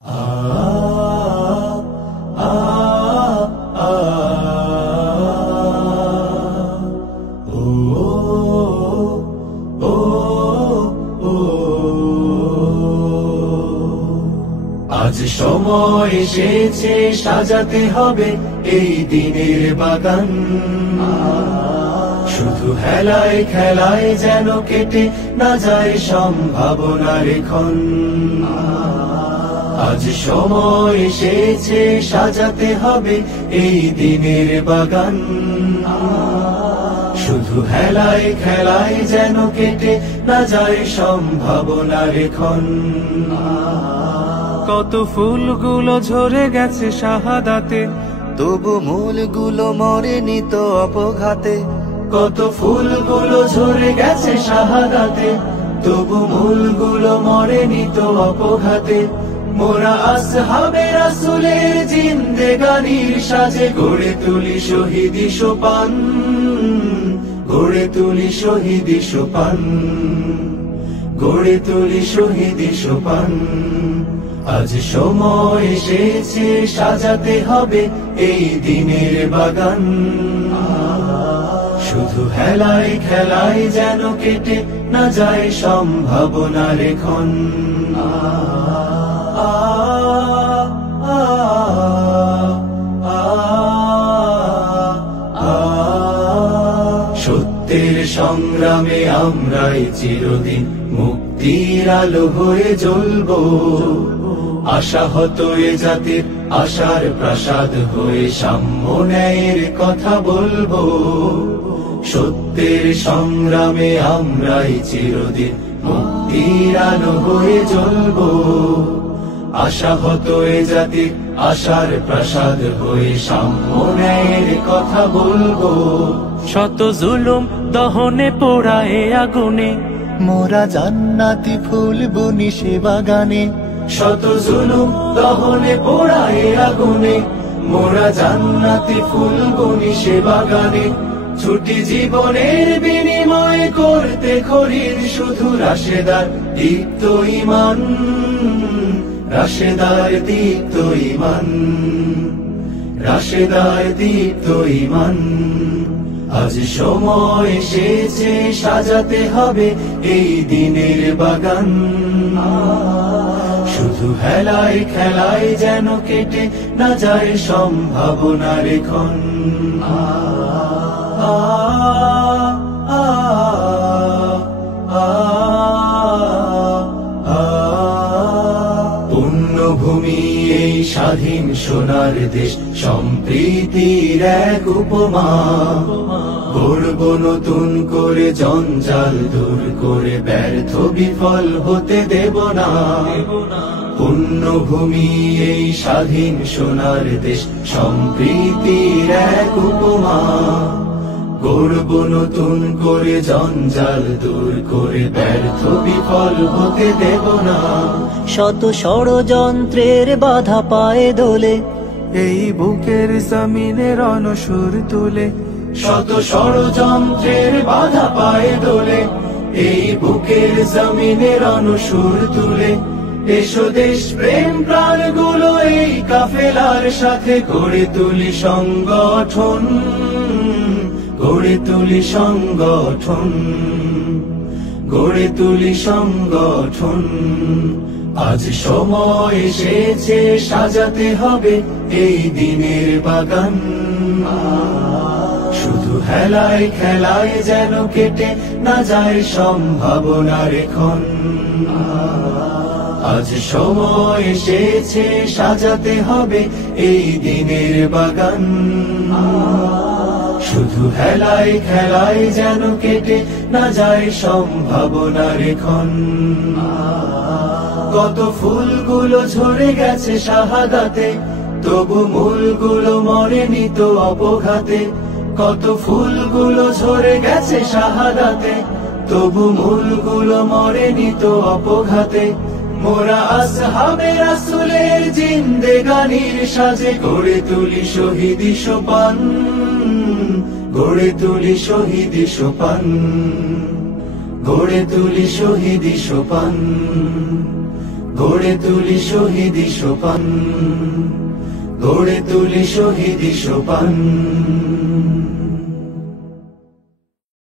আজ সময় এসেছে সাজাতে হবে এই দিনের বাগান, শুধু হেলায় খেলায় যেন কেটে না যায় সম্ভাবনার ক্ষণ। আজ সময় এসেছে সাজাতে হবে এই দিনের বাগান, শুধু হেলায় খেলায় যেন কেটে না যায় সম্ভাবনার ক্ষণ। কত ফুলগুলো ঝরে গেছে শাহাদাতে, তবু মূলগুলো মরেনি তো অপঘাতে। কত ফুলগুলো ঝরে গেছে শাহাদাতে, তবু মূলগুলো মরেনি তো অপঘাতে। মোরা আসহাবে রাসূলের জিন্দেগানির সাজে গড়ে তুলি শহীদি সোপান, গড়ে তুলি শহীদি সোপান, গড়ে তুলি শহীদি সোপান। আজ সময় এসেছে সাজাতে হবে এই দিনের বাগান, শুধু হেলায় খেলায় যেন কেটে না যায় সম্ভাবনার ক্ষণ। সত্যের সংগ্রামে আমরাই চিরদিন মুক্তির আলো হয়ে জ্বলবো, আশাহত এ জাতির আশার প্রাসাদ হয়ে সাম্য ন্যায়ের কথা বলবো। সত্যের সংগ্রামে আমরাই চিরদিন মুক্তির আলো হয়ে জ্বলবো, আশাহত এ জাতির আশার প্রাসাদ হয়ে সাম্য ন্যায়ের কথা বলবো। শত জুলুম দহনে পোড়া এ আগুনে, মোরা জান্নাতি ফুল বুনি সে বাগানে। শত জুলুম দহনে পোড়া এ আগুনে, মোরা জান্নাতি ফুল বুনি সে বাগানে। ছুটি জীবনের বিনিময় করতে খরিদ শুধু রাশেদার দীপ্ত ঈমান, রাশেদার দীপ্ত ঈমান, রাশেদার দীপ্ত ঈমান। আজ সময় এসেছে সাজাতে হবে এই দিনের বাগান, শুধু হেলায় খেলায় যেন কেটে না যায় সম্ভাবনার ক্ষণ। পুণ্যভূমি এই স্বাধীন সোনার দেশ, সম্প্রীতির এক উপমা। গড়ব নতুন করে জঞ্জাল দূর করে, ব্যর্থ বিফল হতে দেব না। পুণ্যভূমি এই স্বাধীন সোনার দেশ, সম্প্রীতির এক উপমা। গড়ব নতুন করে জঞ্জাল দূর করে, ব্যর্থ বিফল হতে দেব না। শত ষড়যন্ত্রের বাধা পায়ে দোলে, এই বুকের জমিনে রণসুর তুলে। শত ষড়যন্ত্রের বাধা পায়ে দোলে, এই বুকের জমিনে রণসুর তুলে। এসো দেশ প্রেম প্রাণগুলো এই কাফেলার সাথে গড়ে তুলি সংগঠন, গড়ে তুলি সংগঠন, গড়ে তুলি সংগঠন। আজ সময় এসেছে সাজাতে হবে এই দিনের বাগান, শুধু হেলায় খেলায় যেন কেটে না যায় সম্ভাবনার ক্ষণ। আজ সময় এসেছে সাজাতে হবে এই দিনের বাগান, শুধু হেলায় খেলায় যেন কেটে না যায় সম্ভাবনার ক্ষণ। কত ফুলগুলো ঝরে গেছে শাহাদাতে, তবু মূলগুলো মরেনি তো অপঘাতে। কত ফুলগুলো ঝরে গেছে শাহাদাতে, তবু মূলগুলো মরেনি তো অপঘাতে। মোরা আসহাবে রাসূলের জিন্দেগানির সাজে গড়ে তুলি শহীদি সোপান, গড়ে তুলি শহীদি সোপান, গড়ে তুলি শহীদি সোপান, গড়ে তুলি শহীদি সোপান, গড়ে তুলি শহীদি সোপান।